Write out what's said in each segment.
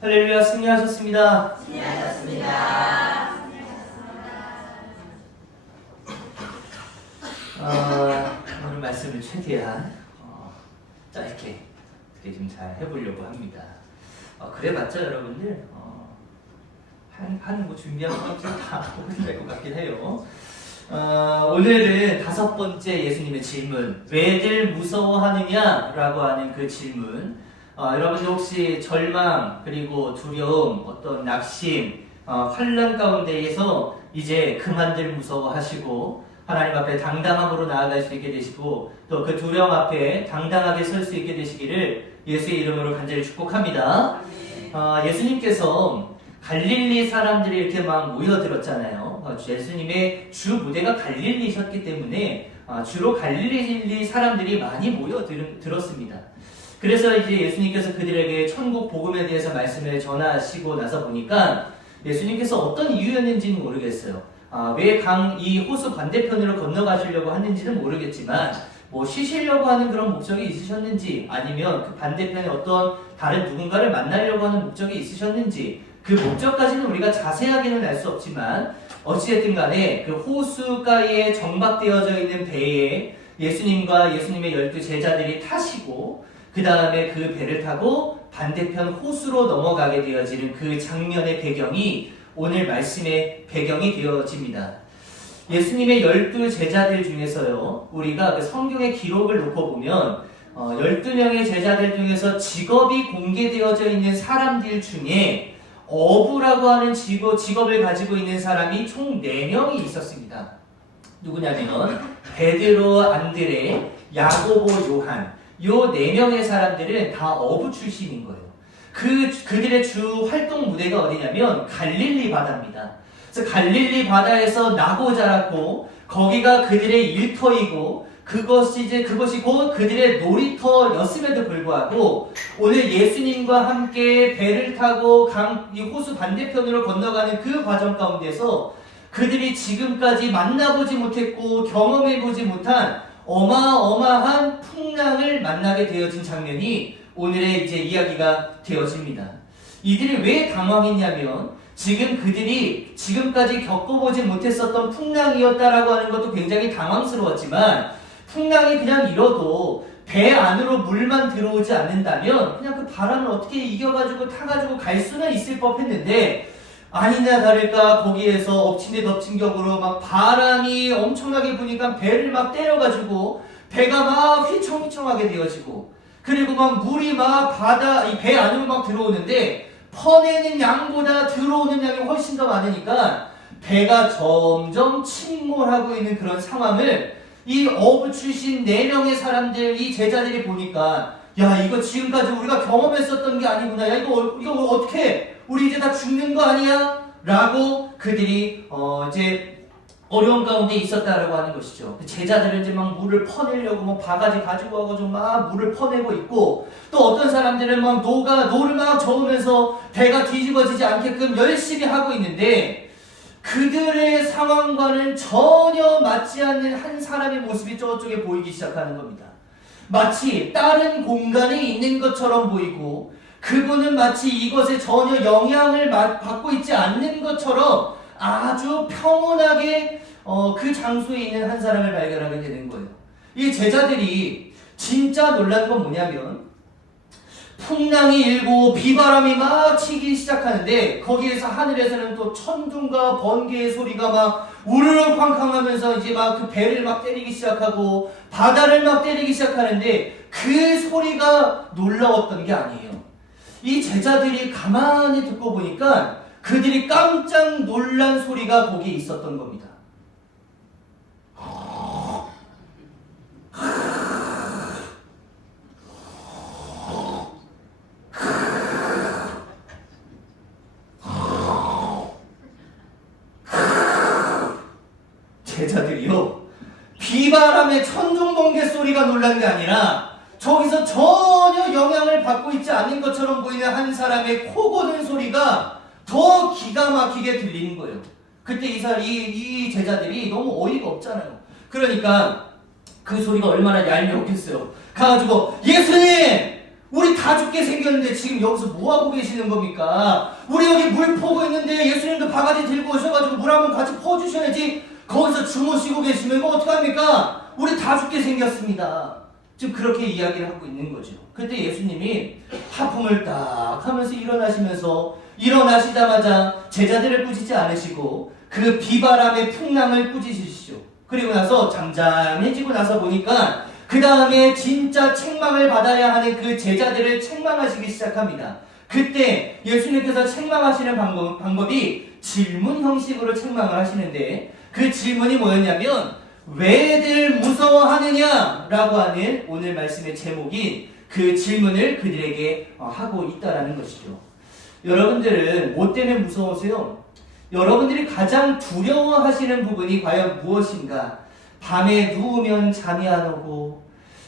할렐루야, 승리하셨습니다. 승리하셨습니다. 오늘 말씀을 최대한 짧게 좀 잘 해보려고 합니다. 그래봤자 여러분들 하는 거 준비하는 거다 보면 될 것 같긴 해요. 오늘은 5번째 예수님의 질문, 왜들 무서워하느냐라고 하는 그 질문. 여러분들 혹시 절망, 그리고 두려움, 어떤 낙심, 환난 가운데에서 이제 그만들 무서워하시고 하나님 앞에 당당함으로 나아갈 수 있게 되시고 또 그 두려움 앞에 당당하게 설 수 있게 되시기를 예수의 이름으로 간절히 축복합니다. 예수님께서 갈릴리 사람들이 이렇게 막 모여들었잖아요. 예수님의 주 무대가 갈릴리셨기 때문에 주로 갈릴리 사람들이 많이 모여들었습니다. 그래서 이제 예수님께서 그들에게 천국 복음에 대해서 말씀을 전하시고 나서 보니까 예수님께서 어떤 이유였는지는 모르겠어요. 왜 이 호수 반대편으로 건너가시려고 하는지는 모르겠지만 뭐 쉬시려고 하는 그런 목적이 있으셨는지 아니면 그 반대편에 어떤 다른 누군가를 만나려고 하는 목적이 있으셨는지 그 목적까지는 우리가 자세하게는 알 수 없지만 어찌됐든 간에 그 호수가에 정박되어져 있는 배에 예수님과 예수님의 12 제자들이 타시고 그 다음에 그 배를 타고 반대편 호수로 넘어가게 되어지는 그 장면의 배경이 오늘 말씀의 배경이 되어집니다. 예수님의 12 제자들 중에서요, 우리가 그 성경의 기록을 놓고 보면 12명의 제자들 중에서 직업이 공개되어져 있는 사람들 중에 어부라고 하는 직업을 가지고 있는 사람이 총 4명이 있었습니다. 누구냐면 베드로, 안드레, 야고보, 요한. 요 4명의 사람들은 다 어부 출신인 거예요. 그들의 주 활동 무대가 어디냐면 갈릴리 바다입니다. 그래서 갈릴리 바다에서 나고 자랐고 거기가 그들의 일터이고 그것이 곧 그들의 놀이터였음에도 불구하고 오늘 예수님과 함께 배를 타고 이 호수 반대편으로 건너가는 그 과정 가운데서 그들이 지금까지 만나보지 못했고 경험해보지 못한 어마어마한 풍랑을 만나게 되어진 장면이 오늘의 이제 이야기가 되어집니다. 이들이 왜 당황했냐면 그들이 지금까지 겪어보지 못했었던 풍랑이었다라고 하는 것도 굉장히 당황스러웠지만 풍랑이 그냥 일어도 배 안으로 물만 들어오지 않는다면 그냥 그 바람을 어떻게 이겨가지고 타가지고 갈 수는 있을 법했는데 아니나 다를까 거기에서 엎친 데 덮친 격으로 막 바람이 엄청나게 부니까 배를 막 때려가지고 배가 막 휘청휘청하게 되어지고 그리고 막 물이 막 이 배 안으로 막 들어오는데 퍼내는 양보다 들어오는 양이 훨씬 더 많으니까 배가 점점 침몰하고 있는 그런 상황을 이 어부 출신 4명의 사람들, 이 제자들이 보니까 야 이거 지금까지 우리가 경험했었던 게 아니구나. 야 이거 어떻게 우리 이제 다 죽는 거 아니야? 라고 그들이 이제 어려운 가운데 있었다라고 하는 것이죠. 제자들은 이제 막 물을 퍼내려고 뭐 바가지 가지고 와가지고 막 물을 퍼내고 있고 또 어떤 사람들은 막 노를 막 저으면서 배가 뒤집어지지 않게끔 열심히 하고 있는데 그들의 상황과는 전혀 맞지 않는 한 사람의 모습이 저쪽에 보이기 시작하는 겁니다. 마치 다른 공간에 있는 것처럼 보이고 그분은 마치 이것에 전혀 영향을 받고 있지 않는 것처럼 아주 평온하게 그 장소에 있는 한 사람을 발견하게 되는 거예요. 이 제자들이 진짜 놀란 건 뭐냐면 풍랑이 일고 비바람이 막 치기 시작하는데 거기에서 하늘에서는 또 천둥과 번개의 소리가 막 우르르 쾅쾅하면서 이제 막 그 배를 막 때리기 시작하고 바다를 막 때리기 시작하는데 그 소리가 놀라웠던 게 아니에요. 이 제자들이 가만히 듣고 보니까 그들이 깜짝 놀란 소리가 거기에 있었던 겁니다. 제자들이요, 비바람의 천둥번개 소리가 놀란 게 아니라 저기서 전혀 영향을 받고 있지 않는 것처럼 보이는 한 사람의 코 고는 소리가 더 기가 막히게 들리는 거예요. 그때 이 제자들이 너무 어이가 없잖아요. 그러니까 그 소리가 얼마나 얄미웠겠어요. 가가지고 예수님 우리 다 죽게 생겼는데 지금 여기서 뭐하고 계시는 겁니까? 우리 여기 물 퍼고 있는데 예수님도 바가지 들고 오셔가지고 물 한번 같이 퍼주셔야지 거기서 주무시고 계시면 뭐 어떡합니까? 우리 다 죽게 생겼습니다. 지금 그렇게 이야기를 하고 있는 거죠. 그때 예수님이 하품을 딱 하면서 일어나시자마자 제자들을 꾸짖지 않으시고 그 비바람의 풍랑을 꾸짖으시죠. 그리고 나서 잠잠해지고 나서 보니까 그 다음에 진짜 책망을 받아야 하는 그 제자들을 책망하시기 시작합니다. 그때 예수님께서 책망하시는 방법이 질문 형식으로 책망을 하시는데 그 질문이 뭐였냐면 왜들 무서워하느냐라고 하는 오늘 말씀의 제목인 그 질문을 그들에게 하고 있다라는 것이죠. 여러분들은 뭐 때문에 무서우세요? 여러분들이 가장 두려워하시는 부분이 과연 무엇인가? 밤에 누우면 잠이 안 오고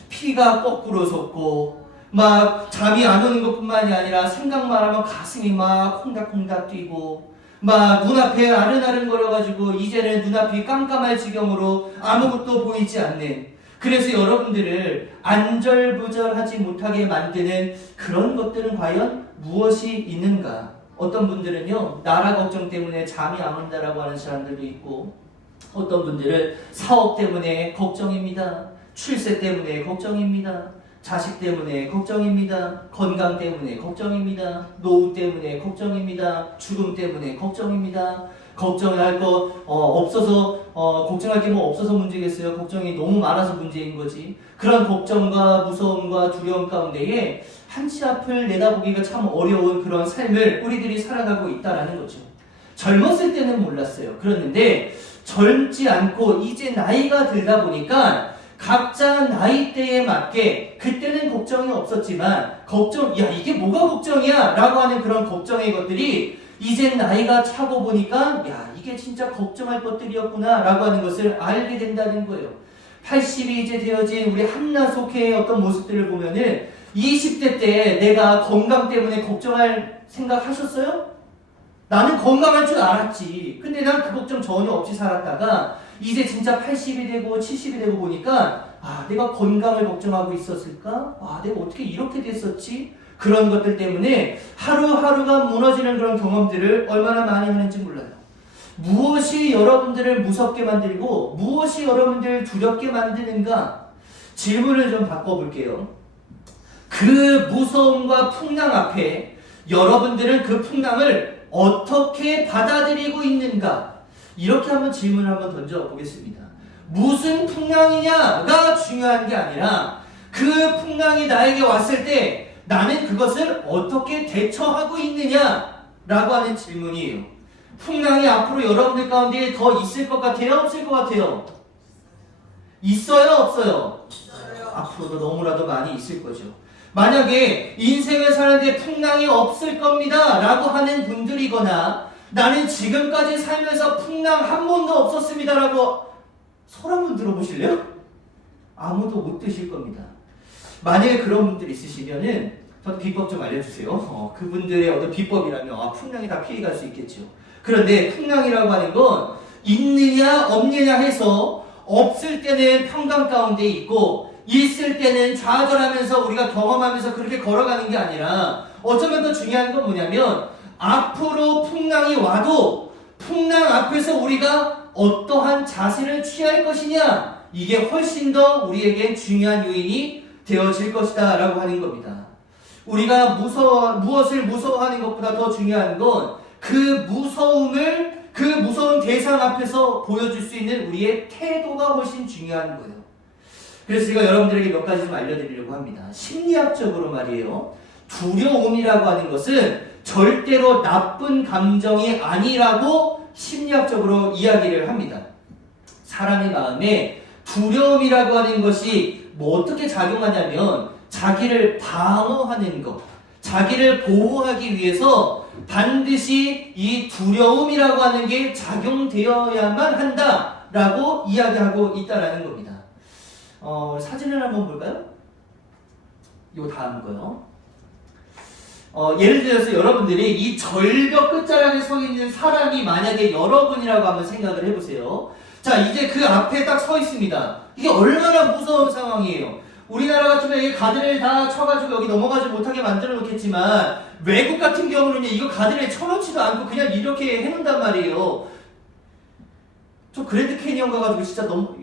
피가 거꾸로 솟고 막 잠이 안 오는 것뿐만이 아니라 생각만 하면 가슴이 막 콩닥콩닥 뛰고 막 눈앞에 아른아른거려가지고 이제는 눈앞이 깜깜할 지경으로 아무것도 보이지 않는, 그래서 여러분들을 안절부절하지 못하게 만드는 그런 것들은 과연 무엇이 있는가? 어떤 분들은요 나라 걱정 때문에 잠이 안 온다라고 하는 사람들도 있고, 어떤 분들은 사업 때문에 걱정입니다. 출세 때문에 걱정입니다. 자식 때문에 걱정입니다. 건강 때문에 걱정입니다. 노후 때문에 걱정입니다. 죽음 때문에 걱정입니다. 걱정할 거 없어서 걱정할 게 뭐 없어서 문제겠어요. 걱정이 너무 많아서 문제인 거지. 그런 걱정과 무서움과 두려움 가운데에 한치 앞을 내다보기가 참 어려운 그런 삶을 우리들이 살아가고 있다라는 거죠. 젊었을 때는 몰랐어요. 그랬는데 젊지 않고 이제 나이가 들다 보니까 각자 나이대에 맞게 그때는 걱정이 없었지만 야 이게 뭐가 걱정이야 라고 하는 그런 걱정의 것들이 이제 나이가 차고 보니까 야 이게 진짜 걱정할 것들이었구나 라고 하는 것을 알게 된다는 거예요. 80이 이제 되어진 우리 한나속회의 어떤 모습들을 보면은 20대 때 내가 건강 때문에 걱정할 생각 하셨어요? 나는 건강할 줄 알았지. 근데 난 그 걱정 전혀 없이 살았다가 이제 진짜 80이 되고 70이 되고 보니까 내가 건강을 걱정하고 있었을까? 내가 어떻게 이렇게 됐었지? 그런 것들 때문에 하루하루가 무너지는 그런 경험들을 얼마나 많이 하는지 몰라요. 무엇이 여러분들을 무섭게 만들고 무엇이 여러분들을 두렵게 만드는가? 질문을 좀 바꿔볼게요. 그 무서움과 풍랑 앞에 여러분들은 그 풍랑을 어떻게 받아들이고 있는가? 이렇게 한번 질문을 한번 던져보겠습니다. 무슨 풍랑이냐가 중요한 게 아니라 그 풍랑이 나에게 왔을 때 나는 그것을 어떻게 대처하고 있느냐라고 하는 질문이에요. 풍랑이 앞으로 여러분들 가운데 더 있을 것 같아요? 없을 것 같아요? 있어요? 없어요? 앞으로도 너무나도 많이 있을 거죠. 만약에 인생을 사는데 풍랑이 없을 겁니다 라고 하는 분들이거나 나는 지금까지 살면서 풍랑 한 번도 없었습니다 라고 손 한번 들어보실래요? 아무도 못 드실 겁니다. 만약에 그런 분들 있으시면은 저도 비법 좀 알려주세요. 그분들의 어떤 비법이라면 풍랑이 다 피해갈 수 있겠죠. 그런데 풍랑이라고 하는 건 있느냐 없느냐 해서 없을 때는 평강 가운데 있고 있을 때는 좌절하면서 우리가 경험하면서 그렇게 걸어가는 게 아니라 어쩌면 더 중요한 건 뭐냐면 앞으로 풍랑이 와도 풍랑 앞에서 우리가 어떠한 자세를 취할 것이냐, 이게 훨씬 더 우리에겐 중요한 요인이 되어질 것이다 라고 하는 겁니다. 우리가 무엇을 무서워하는 것보다 더 중요한 건 그 무서운 대상 앞에서 보여줄 수 있는 우리의 태도가 훨씬 중요한 거예요. 그래서 제가 여러분들에게 몇 가지 좀 알려드리려고 합니다. 심리학적으로 말이에요. 두려움이라고 하는 것은 절대로 나쁜 감정이 아니라고 심리학적으로 이야기를 합니다. 사람의 마음에 두려움이라고 하는 것이 어떻게 작용하냐면 자기를 방어하는 것, 자기를 보호하기 위해서 반드시 이 두려움이라고 하는 게 작용되어야만 한다라고 이야기하고 있다라는 겁니다. 사진을 한번 볼까요? 요 다음 거요. 예를 들어서 여러분들이 이 절벽 끝자락에 서 있는 사람이 만약에 여러분이라고 한번 생각을 해보세요. 자, 이제 그 앞에 딱 서 있습니다. 이게 얼마나 무서운 상황이에요. 우리나라 같으면 이 가드레일 다 쳐가지고 여기 넘어가지 못하게 만들어 놓겠지만 외국 같은 경우는 이거 가드레일 쳐놓지도 않고 그냥 이렇게 해놓는단 말이에요. 저 그랜드 캐니언 가가지고 진짜 너무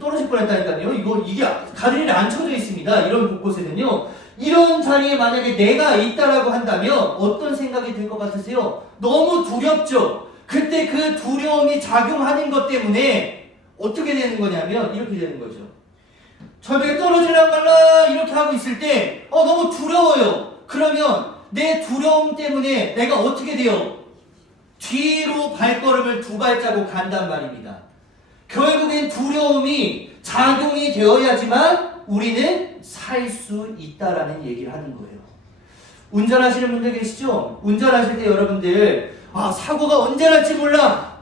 떨어질 뻔했다니까요. 이게 가드레일이 안 쳐져 있습니다. 이런 곳에는요. 이런 자리에 만약에 내가 있다라고 한다면 어떤 생각이 들 것 같으세요? 너무 두렵죠. 그때 그 두려움이 작용하는 것 때문에 어떻게 되는 거냐면 이렇게 되는 거죠. 절벽에 떨어지려 말라 이렇게 하고 있을 때 너무 두려워요. 그러면 내 두려움 때문에 내가 어떻게 돼요? 뒤로 발걸음을 2발자국 간단 말입니다. 결국엔 두려움이 작용이 되어야지만 우리는 살 수 있다라는 얘기를 하는 거예요. 운전하시는 분들 계시죠? 운전하실 때 여러분들 사고가 언제 날지 몰라.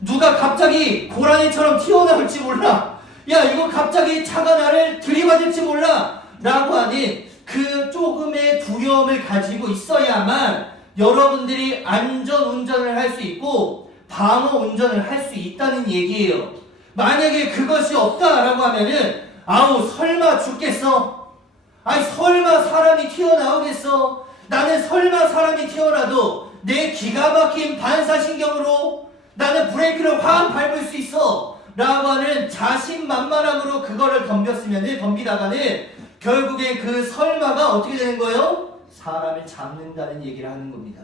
누가 갑자기 고라니처럼 튀어나올지 몰라. 야 이거 갑자기 차가 나를 들이받을지 몰라 라고 하는 그 조금의 두려움을 가지고 있어야만 여러분들이 안전운전을 할 수 있고 방어운전을 할 수 있다는 얘기예요. 만약에 그것이 없다라고 하면은 설마 죽겠어? 설마 사람이 튀어나오겠어? 나는 설마 사람이 튀어나도 내 기가 막힌 반사신경으로 나는 브레이크를 확 밟을 수 있어 라고 하는 자신만만함으로 그거를 덤비다가는 결국에 그 설마가 어떻게 되는 거예요? 사람을 잡는다는 얘기를 하는 겁니다.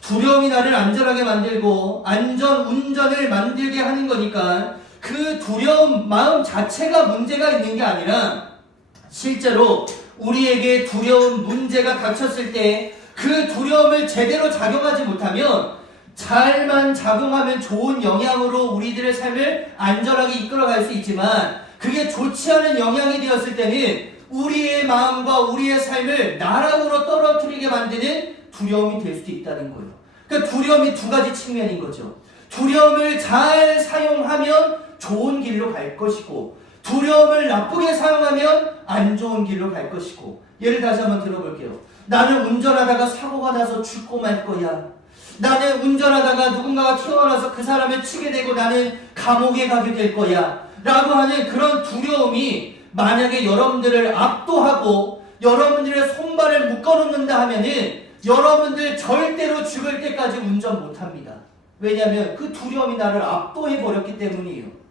두려움이 나를 안전하게 만들고 안전 운전을 만들게 하는 거니까 그 두려움 마음 자체가 문제가 있는 게 아니라 실제로 우리에게 두려운 문제가 닥쳤을 때 그 두려움을 제대로 작용하지 못하면 잘만 작용하면 좋은 영향으로 우리들의 삶을 안전하게 이끌어갈 수 있지만 그게 좋지 않은 영향이 되었을 때는 우리의 마음과 우리의 삶을 나락으로 떨어뜨리게 만드는 두려움이 될 수도 있다는 거예요. 그러니까 두려움이 2가지 측면인 거죠. 두려움을 잘 사용하면 좋은 길로 갈 것이고 두려움을 나쁘게 사용하면 안 좋은 길로 갈 것이고 예를 다시 한번 들어볼게요. 나는 운전하다가 사고가 나서 죽고 말 거야. 나는 운전하다가 누군가가 튀어나와서 그 사람을 치게 되고 나는 감옥에 가게 될 거야 라고 하는 그런 두려움이 만약에 여러분들을 압도하고 여러분들의 손발을 묶어놓는다 하면은 여러분들 절대로 죽을 때까지 운전 못합니다. 왜냐하면 그 두려움이 나를 압도해버렸기 때문이에요.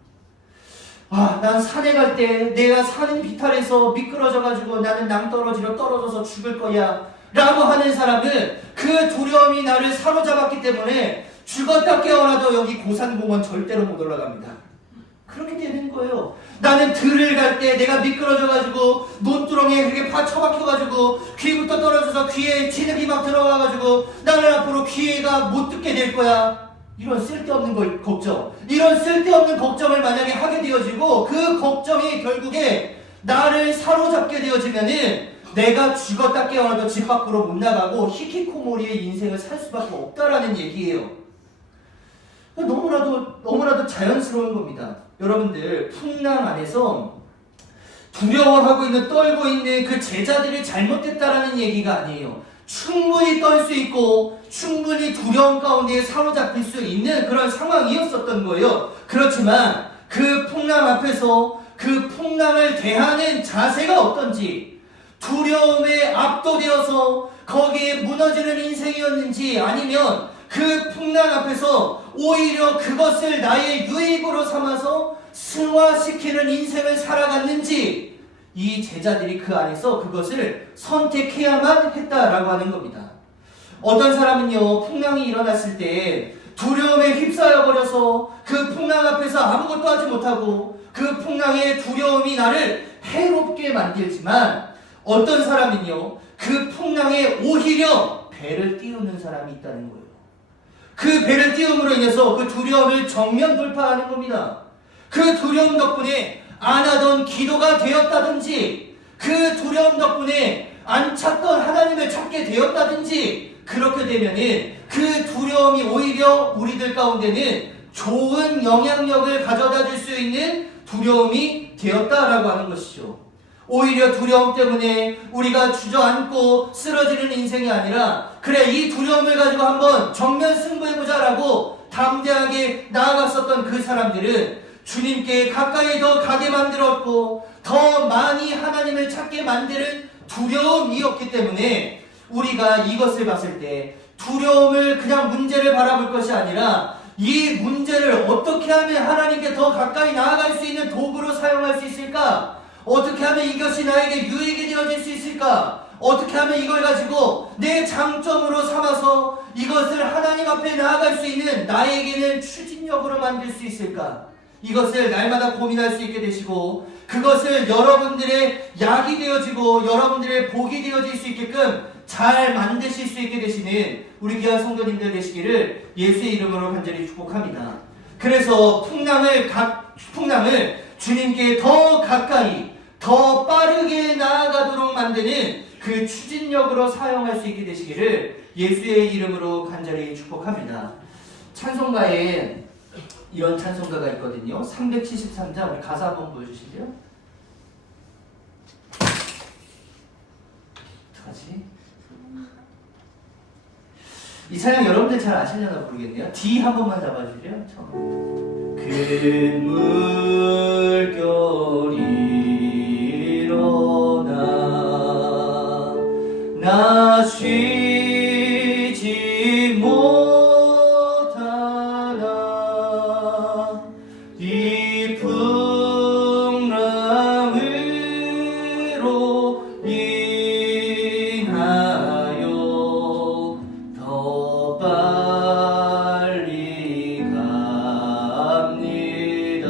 난 산에 갈 때 내가 산인 비탈에서 미끄러져가지고 나는 낭떠러지로 떨어져서 죽을 거야 라고 하는 사람은 그 두려움이 나를 사로잡았기 때문에 죽었다 깨어나도 여기 고산공원 절대로 못 올라갑니다. 그렇게 되는 거예요. 나는 들을 갈 때 내가 미끄러져가지고 논두렁에 그렇게 처박혀가지고 귀부터 떨어져서 귀에 진흙이 막 들어와가지고 나는 앞으로 귀에가 못 듣게 될 거야. 이런 쓸데없는 걱정, 이런 쓸데없는 걱정을 만약에 하게 되어지고 그 걱정이 결국에 나를 사로잡게 되어지면은 내가 죽었다 깨어나도 집 밖으로 못 나가고 히키코모리의 인생을 살 수밖에 없다라는 얘기예요. 너무나도 자연스러운 겁니다. 여러분들 풍랑 안에서 두려워하고 있는 떨고 있는 그 제자들이 잘못됐다라는 얘기가 아니에요. 충분히 떨 수 있고 충분히 두려움 가운데 사로잡힐 수 있는 그런 상황이었었던 거예요. 그렇지만 그 풍랑 앞에서 그 풍랑을 대하는 자세가 어떤지 두려움에 압도되어서 거기에 무너지는 인생이었는지 아니면 그 풍랑 앞에서 오히려 그것을 나의 유익으로 삼아서 승화시키는 인생을 살아갔는지 이 제자들이 그 안에서 그것을 선택해야만 했다라고 하는 겁니다. 어떤 사람은요, 풍랑이 일어났을 때 두려움에 휩싸여 버려서 그 풍랑 앞에서 아무것도 하지 못하고 그 풍랑의 두려움이 나를 해롭게 만들지만 어떤 사람은요, 그 풍랑에 오히려 배를 띄우는 사람이 있다는 거예요. 그 배를 띄움으로 인해서 그 두려움을 정면 돌파하는 겁니다. 그 두려움 덕분에 안 하던 기도가 되었다든지 그 두려움 덕분에 안 찾던 하나님을 찾게 되었다든지 그렇게 되면은 그 두려움이 오히려 우리들 가운데는 좋은 영향력을 가져다 줄 수 있는 두려움이 되었다라고 하는 것이죠. 오히려 두려움 때문에 우리가 주저앉고 쓰러지는 인생이 아니라 그래 이 두려움을 가지고 한번 정면 승부해보자라고 담대하게 나아갔었던 그 사람들은 주님께 가까이 더 가게 만들었고 더 많이 하나님을 찾게 만드는 두려움이었기 때문에 우리가 이것을 봤을 때 두려움을 그냥 문제를 바라볼 것이 아니라 이 문제를 어떻게 하면 하나님께 더 가까이 나아갈 수 있는 도구로 사용할 수 있을까? 어떻게 하면 이것이 나에게 유익이 되어질 수 있을까? 어떻게 하면 이걸 가지고 내 장점으로 삼아서 이것을 하나님 앞에 나아갈 수 있는 나에게는 추진력으로 만들 수 있을까? 이것을 날마다 고민할 수 있게 되시고 그것을 여러분들의 약이 되어지고 여러분들의 복이 되어질 수 있게끔 잘 만드실 수 있게 되시는 우리 귀한 성도님들 되시기를 예수의 이름으로 간절히 축복합니다. 그래서 풍랑을 주님께 더 가까이 더 빠르게 나아가도록 만드는 그 추진력으로 사용할 수 있게 되시기를 예수의 이름으로 간절히 축복합니다. 찬송가에 이런 찬송가가 있거든요. 373장 우리 가사 한번 보여주실래요? 어떡하지? 이 찬양 여러분들 잘 아시려나 모르겠네요. D 한 번만 잡아주세요. 처음. 큰 물결이 일어나 나 쉬지 못하나 이 풍랑으로 인하여 더 빨리 갑니다.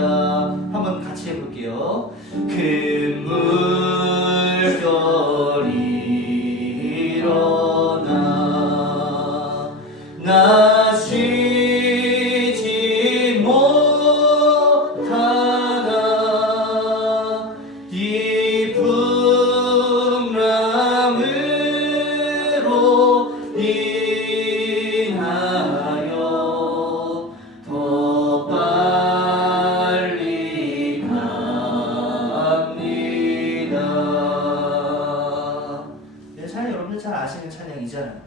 한번 같이 해볼게요. 큰 물결이 일어나 나 쉬지 못하나 이 풍랑으로 인하여 더 빨리 갑니다. 이 찬양 여러분들 잘 아시는 찬양이잖아요.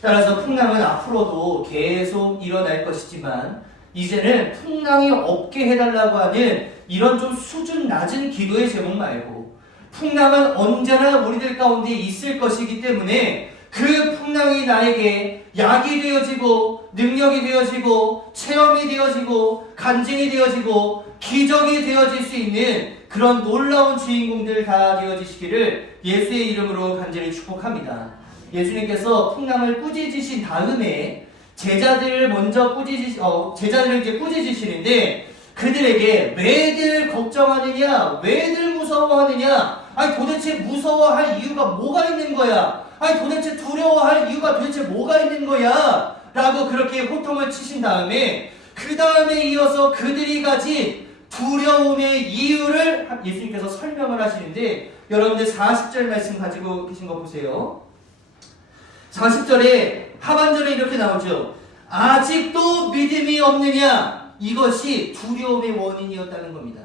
따라서 풍랑은 앞으로도 계속 일어날 것이지만 이제는 풍랑이 없게 해달라고 하는 이런 좀 수준 낮은 기도의 제목 말고 풍랑은 언제나 우리들 가운데 있을 것이기 때문에 그 풍랑이 나에게 약이 되어지고 능력이 되어지고 체험이 되어지고 간증이 되어지고 기적이 되어질 수 있는 그런 놀라운 주인공들 다 되어지시기를 예수의 이름으로 간절히 축복합니다. 예수님께서 풍랑을 꾸짖으신 다음에 제자들을 먼저 제자들을 이제 꾸짖으시는데 그들에게 왜들 걱정하느냐, 왜들 무서워하느냐, 아니 도대체 무서워할 이유가 뭐가 있는 거야? 아니 도대체 두려워할 이유가 도대체 뭐가 있는 거야? 라고 그렇게 호통을 치신 다음에 그 다음에 이어서 그들이 가진 두려움의 이유를 예수님께서 설명을 하시는데 여러분들 40절 말씀 가지고 계신 거 보세요. 40절에 하반절에 이렇게 나오죠. 아직도 믿음이 없느냐? 이것이 두려움의 원인이었다는 겁니다.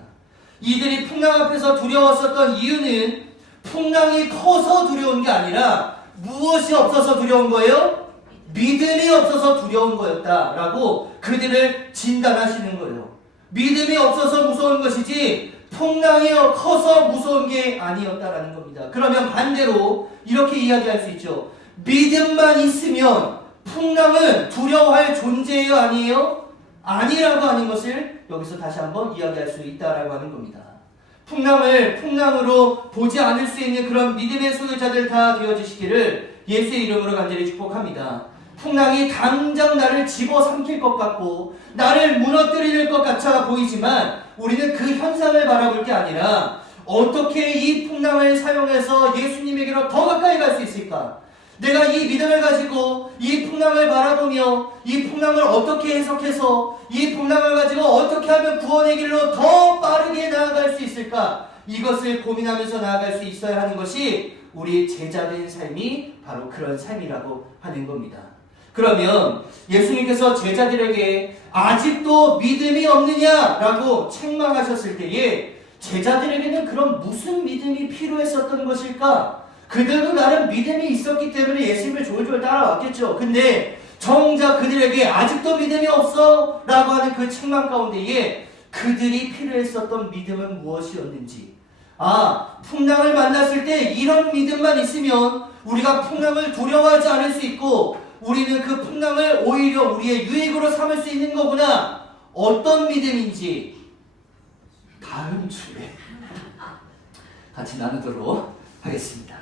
이들이 풍랑 앞에서 두려웠었던 이유는 풍랑이 커서 두려운 게 아니라 무엇이 없어서 두려운 거예요? 믿음이 없어서 두려운 거였다라고 그들을 진단하시는 거예요. 믿음이 없어서 무서운 것이지 풍랑이 커서 무서운 게 아니었다라는 겁니다. 그러면 반대로 이렇게 이야기할 수 있죠. 믿음만 있으면 풍랑은 두려워할 존재예요, 아니에요? 아니라고 하는 것을 여기서 다시 한번 이야기할 수 있다라고 하는 겁니다. 풍랑을 풍랑으로 보지 않을 수 있는 그런 믿음의 소유자들 다 되어주시기를 예수의 이름으로 간절히 축복합니다. 풍랑이 당장 나를 집어삼킬 것 같고 나를 무너뜨릴 것 같아 보이지만 우리는 그 현상을 바라볼 게 아니라 어떻게 이 풍랑을 사용해서 예수님에게로 더 가까이 갈 수 있을까? 내가 이 믿음을 가지고 이 풍랑을 바라보며 이 풍랑을 어떻게 해석해서 이 풍랑을 가지고 어떻게 하면 구원의 길로 더 빠르게 나아갈 수 있을까? 이것을 고민하면서 나아갈 수 있어야 하는 것이 우리 제자된 삶이 바로 그런 삶이라고 하는 겁니다. 그러면 예수님께서 제자들에게 아직도 믿음이 없느냐라고 책망하셨을 때에 제자들에게는 그럼 무슨 믿음이 필요했었던 것일까? 그들도 나름 믿음이 있었기 때문에 예수님을 졸졸 따라왔겠죠. 근데 정작 그들에게 아직도 믿음이 없어? 라고 하는 그 책망 가운데에 그들이 필요했었던 믿음은 무엇이었는지. 아, 풍랑을 만났을 때 이런 믿음만 있으면 우리가 풍랑을 두려워하지 않을 수 있고 우리는 그 풍랑을 오히려 우리의 유익으로 삼을 수 있는 거구나. 어떤 믿음인지 다음 주에 같이 나누도록 하겠습니다.